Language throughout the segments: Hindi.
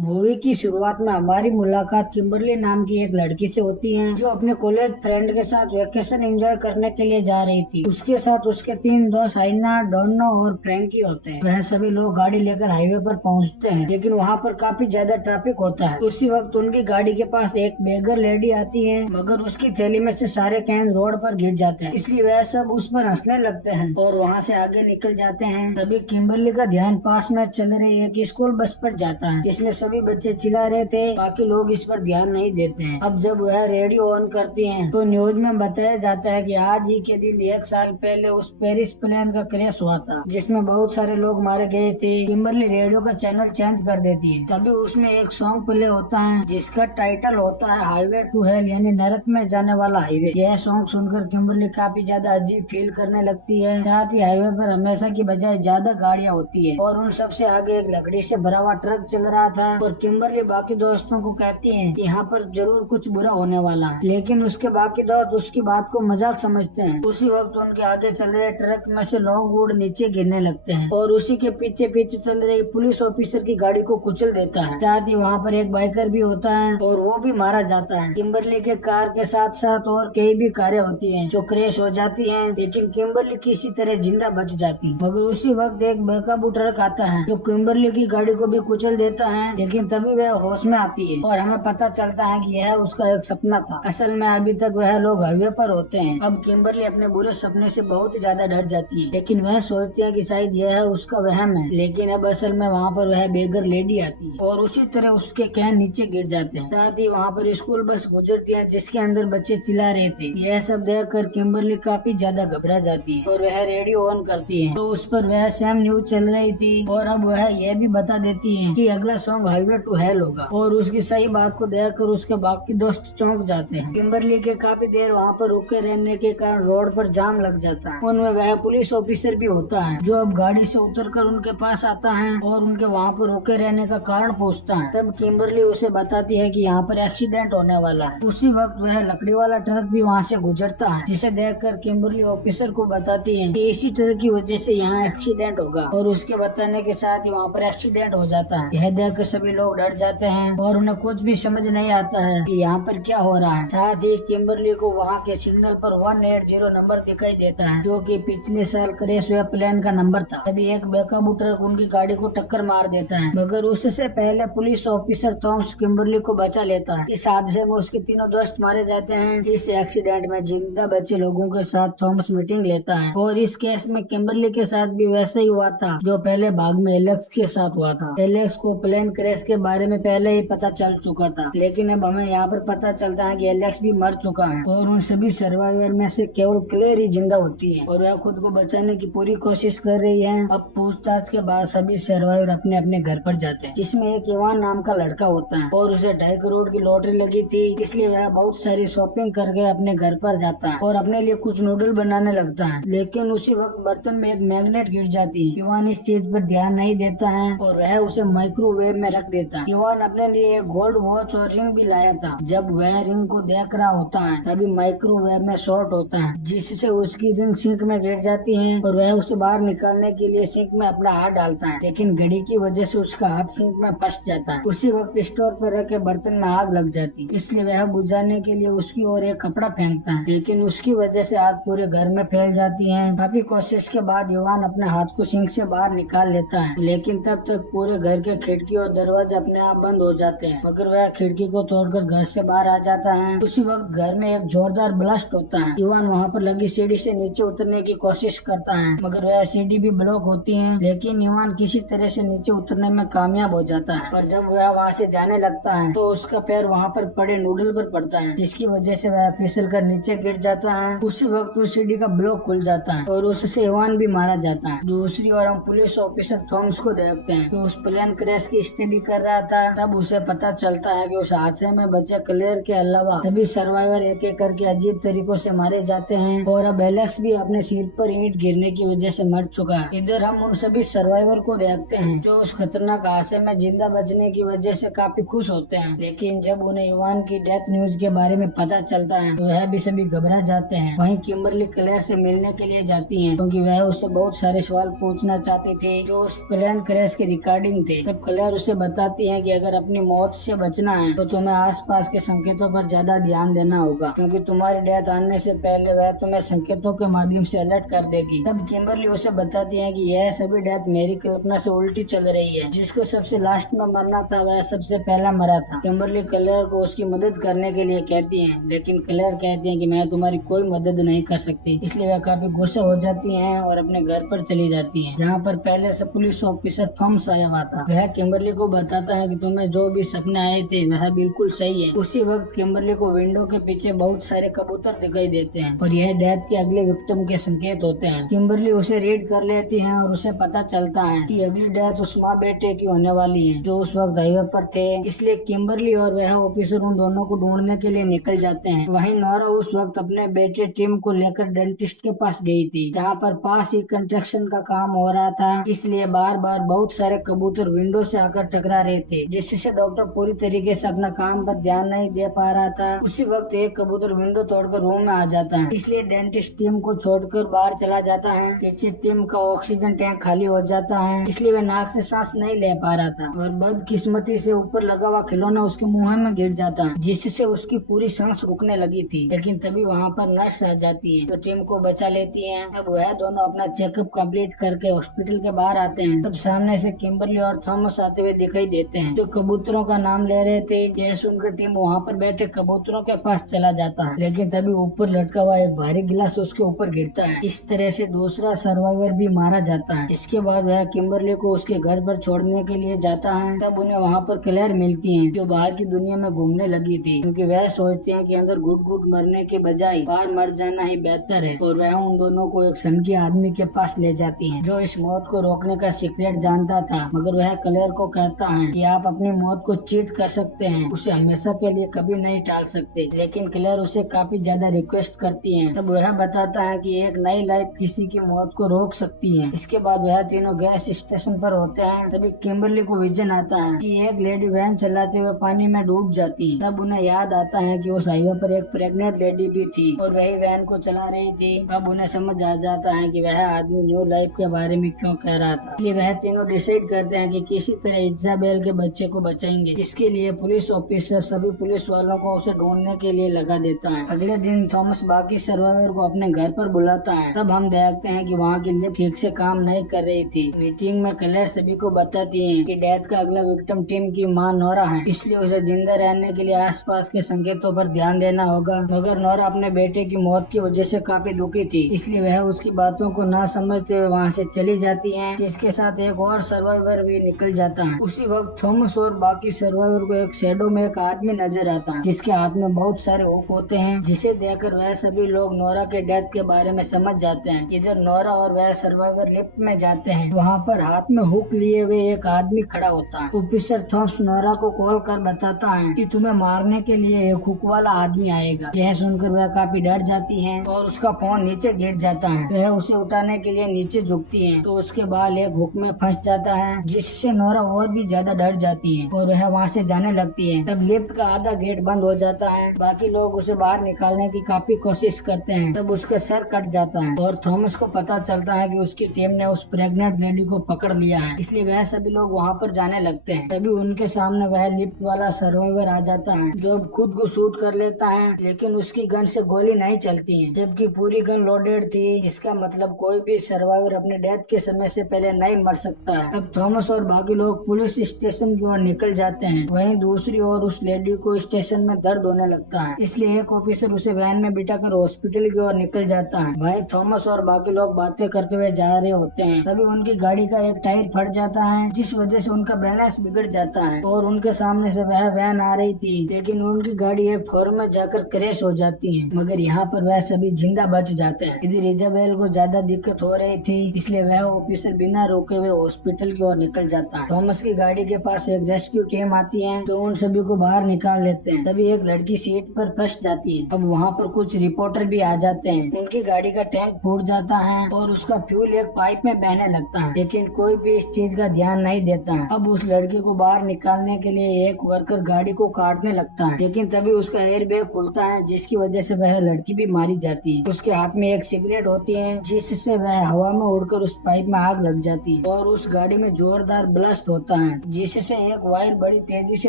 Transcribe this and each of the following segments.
मूवी की शुरुआत में हमारी मुलाकात किम्बरली नाम की एक लड़की से होती है जो अपने कॉलेज फ्रेंड के साथ वेकेशन एंजॉय करने के लिए जा रही थी। उसके साथ उसके तीन दोस्त आइना, डोनो और फ्रैंकी होते हैं। वह सभी लोग गाड़ी लेकर हाईवे पर पहुंचते हैं, लेकिन वहां पर काफी ज्यादा ट्रैफिक होता है। उसी वक्त उनकी गाड़ी के पास एक बेगर लेडी आती है, मगर उसकी थैली में से सारे कैन रोड पर गिर जाते हैं, इसलिए वह सब उस पर हंसने लगते हैं और वहाँ से आगे निकल जाते हैं। तभी किम्बरली का ध्यान पास में चल रही एक स्कूल बस पर जाता है, जिसमें सभी बच्चे चिल्ला रहे थे। बाकी लोग इस पर ध्यान नहीं देते हैं। अब जब वह रेडियो ऑन करती हैं, तो न्यूज में बताया जाता है कि आज ही के दिन 1 साल पहले उस पेरिस प्लेन का क्रैश हुआ था, जिसमें बहुत सारे लोग मारे गए थे। किम्बरली रेडियो का चैनल चेंज कर देती है। तभी उसमें एक सॉन्ग प्ले होता है जिसका टाइटल होता है हाईवे टू हेल, यानी नरक में जाने वाला हाईवे। यह सॉन्ग सुनकर किम्बरली काफी ज्यादा अजीब फील करने लगती है। साथ ही हाईवे पर हमेशा की बजाय ज्यादा गाड़ियाँ होती है और उन सबसे आगे एक लकड़ी से भरा हुआ ट्रक चल रहा था। और किम्बरली बाकी दोस्तों को कहती है कि यहाँ पर जरूर कुछ बुरा होने वाला है, लेकिन उसके बाकी दोस्त उसकी बात को मजाक समझते हैं। उसी वक्त उनके आगे चल रहे ट्रक में से लॉन्गवुड नीचे गिरने लगते हैं और उसी के पीछे पीछे चल रही पुलिस ऑफिसर की गाड़ी को कुचल देता है। साथ ही वहाँ पर एक बाइकर भी होता है और वो भी मारा जाता है। किम्बरली के कार के साथ साथ और कई भी कारें होती हैं जो क्रैश हो जाती हैं, लेकिन किम्बरली किसी तरह जिंदा बच जाती है। मगर उसी वक्त एक बेकाबू ट्रक आता है जो किम्बरली की गाड़ी को भी कुचल देता है, लेकिन तभी वह होश में आती है और हमें पता चलता है कि यह उसका एक सपना था। असल में अभी तक वह लोग हाईवे पर होते हैं। अब किम्बरली अपने बुरे सपने से बहुत ज्यादा डर जाती है, लेकिन वह सोचती है कि शायद यह उसका वहम है। लेकिन अब असल में वहाँ पर वह बेगर लेडी आती है और उसी तरह उसके कैन नीचे गिर जाते हैं। साथ ही वहाँ पर स्कूल बस गुजरती है जिसके अंदर बच्चे चिल्ला रहे थे। यह सब देख कर किम्बरली काफी ज्यादा घबरा जाती है और वह रेडियो ऑन करती है, तो उस पर वह सेम न्यूज चल रही थी और अब वह यह भी बता देती है कि अगला सॉन्ग हाईवे टू हेल होगा। और उसकी सही बात को देखकर उसके बाकी दोस्त चौंक जाते हैं। किम्बरली के काफी देर वहाँ पर रुके रहने के कारण रोड पर जाम लग जाता है। उनमें वह पुलिस ऑफिसर भी होता है जो अब गाड़ी से उतरकर उनके पास आता है और उनके वहाँ पर रुके रहने का कारण पूछता है। तब किम्बरली उसे बताती है कि यहाँ पर एक्सीडेंट होने वाला है। उसी वक्त वह लकड़ी वाला ट्रक भी वहाँ से गुजरता है, जिसे देखकर किम्बरली ऑफिसर को बताती है कि इसी ट्रक की वजह से यहाँ एक्सीडेंट होगा और उसके बताने के साथ ही वहाँ पर एक्सीडेंट हो जाता है। यह देखकर सभी लोग डर जाते हैं और उन्हें कुछ भी समझ नहीं आता है कि यहाँ पर क्या हो रहा है। साथ ही किम्बरली को वहाँ के सिग्नल पर 180 नंबर दिखाई देता है, जो कि पिछले साल क्रैश हुए प्लेन का नंबर था। तभी एक बेकाबू ट्रक उनकी गाड़ी को टक्कर मार देता है, मगर उससे पहले पुलिस ऑफिसर थॉमस किम्बरली को बचा लेता है। इस हादसे में उसके तीनों दोस्त मारे जाते हैं। इस एक्सीडेंट में जिंदा बचे लोगों के साथ थॉमस मीटिंग लेता है और इस केस में किम्बरली के साथ भी वैसा ही हुआ था जो पहले भाग में एलेक्स के साथ हुआ था। एलेक्स को प्लेन क्रैश के बारे में पहले ही पता चल चुका था, लेकिन अब हमें यहाँ पर पता चलता है कि एलेक्स भी मर चुका है और उन सभी सर्वाइवर में से केवल क्लेयर ही जिंदा होती है और वह खुद को बचाने की पूरी कोशिश कर रही है। अब पूछताछ के बाद सभी सर्वाइवर अपने अपने घर पर जाते हैं, जिसमें एक इवान नाम का लड़का होता है और उसे 2.5 करोड़ की लॉटरी लगी थी, इसलिए वह बहुत सारी शॉपिंग करके अपने घर पर जाता है और अपने लिए कुछ नूडल बनाने लगता है। लेकिन उसी वक्त बर्तन में एक मैग्नेट गिर जाती है। इवान इस चीज पर ध्यान नहीं देता है और वह उसे माइक्रोवेव में रख देता है। इवान अपने लिए एक गोल्ड वॉच और रिंग भी लाया था। जब वह रिंग को देख रहा होता है तभी माइक्रोवेव में शॉर्ट होता है, जिससे उसकी रिंग सिंक में गिर जाती है और वह उसे बाहर निकालने के लिए सिंक में अपना हाथ डालता है, लेकिन घड़ी की वजह से उसका हाथ सिंक में फंस जाता है। उसी वक्त स्टोर पर रखे बर्तन में आग लग जाती है, इसलिए वह बुझाने के लिए उसकी ओर एक कपड़ा फेंकता है, लेकिन उसकी वजह से आग पूरे घर में फैल जाती है। काफी कोशिश के बाद इवान अपने हाथ को सिंक से बाहर निकाल लेता है, लेकिन तब तक पूरे घर के खिड़की और दरवाजे अपने आप बंद हो जाते हैं, मगर वह खिड़की को तोड़कर घर से बाहर आ जाता है। उसी वक्त घर में एक जोरदार ब्लास्ट होता है। इवान वहाँ पर लगी सीढ़ी से नीचे उतरने की कोशिश करता है, मगर वह सीढ़ी भी ब्लॉक होती है, लेकिन इवान किसी तरह से नीचे उतरने में कामयाब हो जाता है। पर जब वह वहाँ से जाने लगता है तो उसका पैर वहाँ पर पड़े नूडल पर पड़ता है, जिसकी वजह से वह फिसल कर नीचे गिर जाता है। उसी वक्त उस सीढ़ी का ब्लॉक खुल जाता है और उससे इवान भी मारा जाता है। दूसरी ओर हम पुलिस ऑफिसर थॉमस को देखते हैं जो उस प्लेन क्रैश की स्टडी कर रहा था। तब उसे पता चलता है कि उस हादसे में बचे क्लेयर के अलावा सभी सर्वाइवर एक एक करके अजीब तरीकों से मारे जाते हैं और अब एलेक्स भी अपने सिर पर ईंट गिरने की वजह से मर चुका है। इधर हम उन सभी सर्वाइवर को देखते हैं जो उस खतरनाक हादसे में जिंदा बचने की वजह से काफी खुश होते हैं, लेकिन जब उन्हें इवान की डेथ न्यूज के बारे में पता चलता है तो वह भी सभी घबरा जाते हैं। वहीं किम्बरली क्लेयर से मिलने के लिए जाती है क्योंकि वह उससे बहुत सारे सवाल पूछना चाहती थी जो उस प्लेन क्रैश की रिकॉर्डिंग थे। तब क्लेयर उसे बताती है कि अगर अपनी मौत से बचना है तो तुम्हें आसपास के संकेतों पर ज्यादा ध्यान देना होगा, क्योंकि तुम्हारी डेथ आने से पहले वह तुम्हें संकेतों के माध्यम से अलर्ट कर देगी। तब किम्बरली उसे बताती है कि यह सभी डेथ मेरी कल्पना से उल्टी चल रही है। जिसको सबसे लास्ट में मरना था वह सबसे पहला मरा था। किम्बरली क्लेयर को उसकी मदद करने के लिए कहती है, लेकिन क्लेयर कहती है कि मैं तुम्हारी कोई मदद नहीं कर सकती। इसलिए वह काफी गुस्सा हो जाती है और अपने घर पर चली जाती है, जहाँ पर पहले से पुलिस ऑफिसर थॉमस आया हुआ था। वह किम्बरली को बताता है कि तुम्हें जो भी सपने आए थे वह बिल्कुल सही है। उसी वक्त किम्बरली को विंडो के पीछे बहुत सारे कबूतर दिखाई देते हैं और यह डेथ के अगले विक्टिम के संकेत होते हैं। किम्बरली उसे रीड कर लेती है और उसे पता चलता है कि अगली डेथ उस माँ बेटे की होने वाली है जो उस वक्त हाईवे पर थे। इसलिए किम्बरली और वह ऑफिसर उन दोनों को ढूंढने के लिए निकल जाते हैं। वहीं नोरा उस वक्त अपने बेटे टिम को लेकर डेंटिस्ट के पास गई थी, जहाँ पर पास ही कंस्ट्रक्शन का काम हो रहा था। इसलिए बार बार बहुत सारे कबूतर विंडो से आकर टकरा रहे थे, जिससे डॉक्टर पूरी तरीके से अपना काम पर ध्यान नहीं दे पा रहा था। उसी वक्त एक कबूतर विंडो तोड़कर रूम में आ जाता है, इसलिए डेंटिस्ट टिम को छोड़कर बाहर चला जाता है। पीछे टिम का ऑक्सीजन टैंक खाली हो जाता है, इसलिए वह नाक से सांस नहीं ले पा रहा था और बदकिस्मती से ऊपर लगा हुआ खिलौना उसके मुंह में गिर जाता है, जिससे उसकी पूरी सांस रुकने लगी थी। लेकिन तभी वहाँ पर नर्स आ जाती है तो टिम को बचा लेती है। अब वह दोनों अपना चेकअप कंप्लीट करके हॉस्पिटल के बाहर आते हैं। तब सामने से किम्बरली और थॉमस आते हुए दिखाई देते हैं, जो कबूतरों का नाम ले रहे थे। यह सुनकर टिम वहाँ पर बैठे कबूतरों के पास चला जाता है, लेकिन तभी ऊपर लटका हुआ एक भारी गिलास उसके ऊपर गिरता है। इस तरह से दूसरा सर्वाइवर भी मारा जाता है। इसके बाद वह किम्बरली को उसके घर पर छोड़ने के लिए जाता है। तब उन्हें वहाँ पर क्लेयर मिलती है, जो बाहर की दुनिया में घूमने लगी थी, क्योंकि वह सोचते हैं कि अंदर घुट घुट मरने के बजाय बाहर मर जाना ही बेहतर है। और वह उन दोनों को एक सनकी आदमी के पास ले जाती है, जो इस मौत को रोकने का सीक्रेट जानता था। मगर वह क्लेयर को कहता है कि आप अपनी मौत को चीट कर सकते हैं, उसे हमेशा के लिए कभी नहीं टाल सकते। लेकिन क्लेयर उसे काफी ज्यादा रिक्वेस्ट करती है। तब वह बताता है कि एक नई लाइफ किसी की मौत को रोक सकती है। इसके बाद वह तीनों गैस स्टेशन पर होते हैं। तभी किम्बरली को विजन आता है कि एक लेडी वैन चलाते हुए पानी में डूब जाती है। तब उन्हें याद आता है कि उस हाईवे पर एक प्रेग्नेंट लेडी भी थी और वही वैन को चला रही थी। अब उन्हें समझ आ जाता है कि वह आदमी न्यू लाइफ के बारे में क्यों कह रहा था। इसलिए वह तीनों डिसाइड करते हैं कि किसी तरह इजाबेल के बच्चे को बचाएंगे। इसके लिए पुलिस ऑफिसर सभी पुलिस वालों को उसे ढूंढने के लिए लगा देता है। अगले दिन थॉमस बाकी सर्वाइवर को अपने घर पर बुलाता है। तब हम देखते हैं कि वहाँ की लिफ्ट ठीक से काम नहीं कर रही थी। मीटिंग में क्लेयर सभी को बताती है कि डेथ का अगला विक्टिम टिम की माँ नोरा है, इसलिए उसे जिंदा रहने के लिए आसपास के संकेतों पर ध्यान देना होगा। मगर नोरा अपने बेटे की मौत की वजह से काफी दुखी थी, इसलिए वह उसकी बातों को ना समझते हुए वहाँ से चली जाती है, जिसके साथ एक और सर्वाइवर भी निकल जाता है। उसी वक्त थॉमस और बाकी सर्वाइवर को एक शैडो में एक आदमी नजर आता है, जिसके हाथ में बहुत सारे हुक होते हैं, जिसे देखकर वह सभी लोग नोरा के डेथ के बारे में समझ जाते हैं। इधर नोरा और वह सर्वाइवर लिफ्ट में जाते हैं। वहाँ पर हाथ में हुक लिए हुए एक आदमी खड़ा होता है। ऑफिसर थॉमस नोरा को कॉल कर बताता है कि तुम्हें मारने के लिए एक हुक वाला आदमी आएगा। यह सुनकर वह काफी डर जाती है और उसका फोन नीचे गिर जाता है। वह उसे उठाने के लिए नीचे झुकती है तो उसके बाल एक हुक में फंस जाता है, जिससे नोरा और भी ज्यादा डर जाती है और वह वहाँ से जाने लगती है। तब लिफ्ट का आधा गेट बंद हो जाता है। बाकी लोग उसे बाहर निकालने की काफी कोशिश करते हैं। तब उसका सर कट जाता है और थॉमस को पता चलता है कि उसकी टीम ने उस प्रेग्नेंट लेडी को पकड़ लिया है, इसलिए वह सभी लोग वहाँ पर जाने लगते हैं। तभी उनके सामने वह लिफ्ट वाला सर्वाइवर आ जाता है, जो खुद को शूट कर लेता है, लेकिन उसकी गन से गोली नहीं चलती है, जबकि पूरी गन लोडेड थी। इसका मतलब कोई भी सर्वाइवर अपने डेथ के समय से पहले नहीं मर सकता है। तब थॉमस और बाकी लोग पुलिस स्टेशन की ओर निकल जाते हैं। वहीं दूसरी ओर उस लेडी को स्टेशन में दर्द होने लगता है, इसलिए एक ऑफिसर उसे वैन में बिठाकर हॉस्पिटल की ओर निकल जाता है। वहीं थॉमस और बाकी लोग बातें करते हुए जा रहे होते हैं। तभी उनकी गाड़ी का एक टायर फट जाता है, जिस वजह से उनका बैलेंस बिगड़ जाता है और उनके सामने से वह वैन आ रही थी, लेकिन उनकी गाड़ी एक फोर में जाकर क्रैश हो जाती है। मगर यहाँ पर वह सभी जिंदा बच जाते हैं। इधर इजाबेल को ज्यादा दिक्कत हो रही थी, इसलिए वह ऑफिसर बिना रोके हुए हॉस्पिटल की ओर निकल जाता है। थॉमस की गाड़ी के पास एक रेस्क्यू टीम आती है, जो उन सभी को बाहर निकाल लेते हैं। तभी एक लड़की सीट पर फंस जाती है। अब वहाँ पर कुछ रिपोर्टर भी आ जाते हैं। उनकी गाड़ी का टैंक फूट जाता है और उसका फ्यूल एक पाइप में बहने लगता है, लेकिन कोई भी इस चीज का ध्यान नहीं देता है। अब उस लड़की को बाहर निकालने के लिए एक वर्कर गाड़ी को काटने लगता है, लेकिन तभी उसका एयर बैग खुलता है, जिसकी वजह से वह लड़की भी मारी जाती है। उसके हाथ में एक सिगरेट होती है, जिससे वह हवा में उड़कर उस पाइप में आग लग जाती है और उस गाड़ी में जोरदार ब्लास्ट होता है। है, जिससे एक वायर बड़ी तेजी से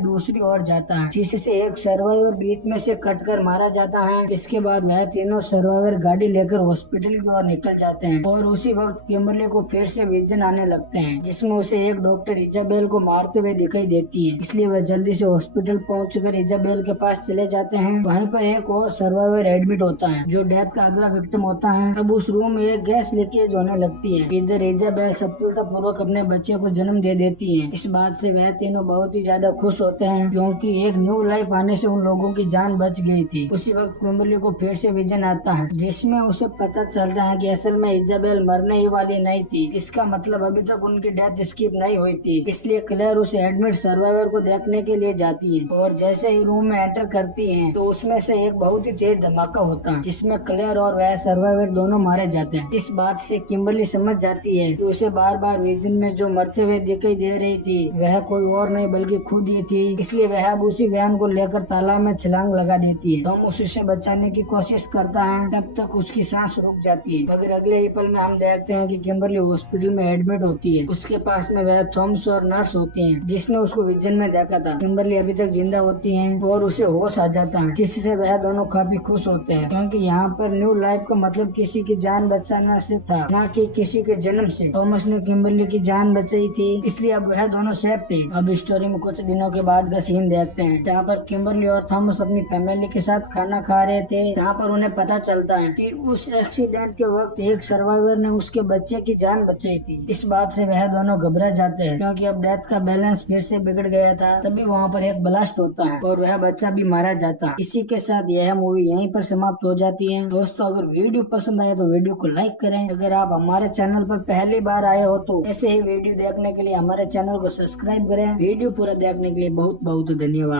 दूसरी ओर जाता है, जिससे एक सर्वाइवर बीच में से कटकर मारा जाता है। इसके बाद वह तीनों सर्वाइवर गाड़ी लेकर हॉस्पिटल की ओर निकल जाते हैं और उसी वक्त किम्बरली को फिर से विजन आने लगते हैं, जिसमें उसे एक डॉक्टर इजाबेल को मारते हुए दिखाई देती है। इसलिए वह जल्दी से हॉस्पिटल पहुंचकर इजाबेल के पास चले जाते हैं। वहीं पर एक और सर्वाइवर एडमिट होता है जो डेथ का अगला विक्टिम होता है। अब उस रूम में एक गैस लीकेज होने लगती है। इधर इजाबेल सफलतापूर्वक अपने बच्चे को जन्म दे देती है। इस बात से वह तीनों बहुत ही ज्यादा खुश होते हैं, क्योंकि एक न्यू लाइफ आने से उन लोगों की जान बच गई थी। उसी वक्त किम्बरली को फिर से विजन आता है, जिसमें उसे पता चलता है कि असल में इजाबेल मरने ही वाली नहीं थी। इसका मतलब अभी तक उनकी डेथ स्किप नहीं हुई थी। इसलिए क्लेयर उस एडमिट सर्वाइवर को देखने के लिए जाती है और जैसे ही रूम में एंटर करती है तो उसमें से एक बहुत ही तेज धमाका होता है, जिसमें क्लेयर और वह सर्वाइवर दोनों मारे जाते हैं। इस बात से किम्बरली समझ जाती है कि उसे बार बार विजन में जो मरते हुए दिखाई दे रही थी वह कोई और नहीं बल्कि खुद ही थी। इसलिए वह अब उसी वैन को लेकर तालाब में छलांग लगा देती है। हम उसे बचाने की कोशिश करता है, तब तक उसकी सांस रुक जाती है। मगर अगले ही पल में हम देखते हैं कि किम्बरली हॉस्पिटल में एडमिट होती है। उसके पास में वह थॉमस और नर्स होती हैं, जिसने उसको विजन में देखा था। किम्बरली अभी तक जिंदा होती है और उसे होश आ जाता है, जिससे वह दोनों काफी खुश होते हैं, क्योंकि यहाँ पर न्यू लाइफ का मतलब किसी की जान बचाना से था, न कि किसी के जन्म से। थॉमस ने किम्बरली की जान बचाई थी, इसलिए अब वह दोनों सेफ थे। अब स्टोरी में कुछ दिनों के बाद का सीन देखते हैं, जहाँ पर किम्बरली और थॉमस अपनी फैमिली के साथ खाना खा रहे थे। जहाँ पर उन्हें पता चलता है कि उस एक्सीडेंट के वक्त एक सर्वाइवर ने उसके बच्चे की जान बचाई थी। इस बात से वह दोनों घबरा जाते हैं, क्योंकि अब डेथ का बैलेंस फिर से बिगड़ गया था। तभी वहाँ पर एक ब्लास्ट होता है और वह बच्चा भी मारा जाता है। इसी के साथ यह मूवी यहीं पर समाप्त हो जाती है। दोस्तों, अगर वीडियो पसंद आए तो वीडियो को लाइक करें। अगर आप हमारे चैनल पर पहली बार आए हो तो ऐसे ही वीडियो देखने के लिए हमारे चैनल को सब्सक्राइब करें। वीडियो पूरा देखने के लिए बहुत बहुत धन्यवाद।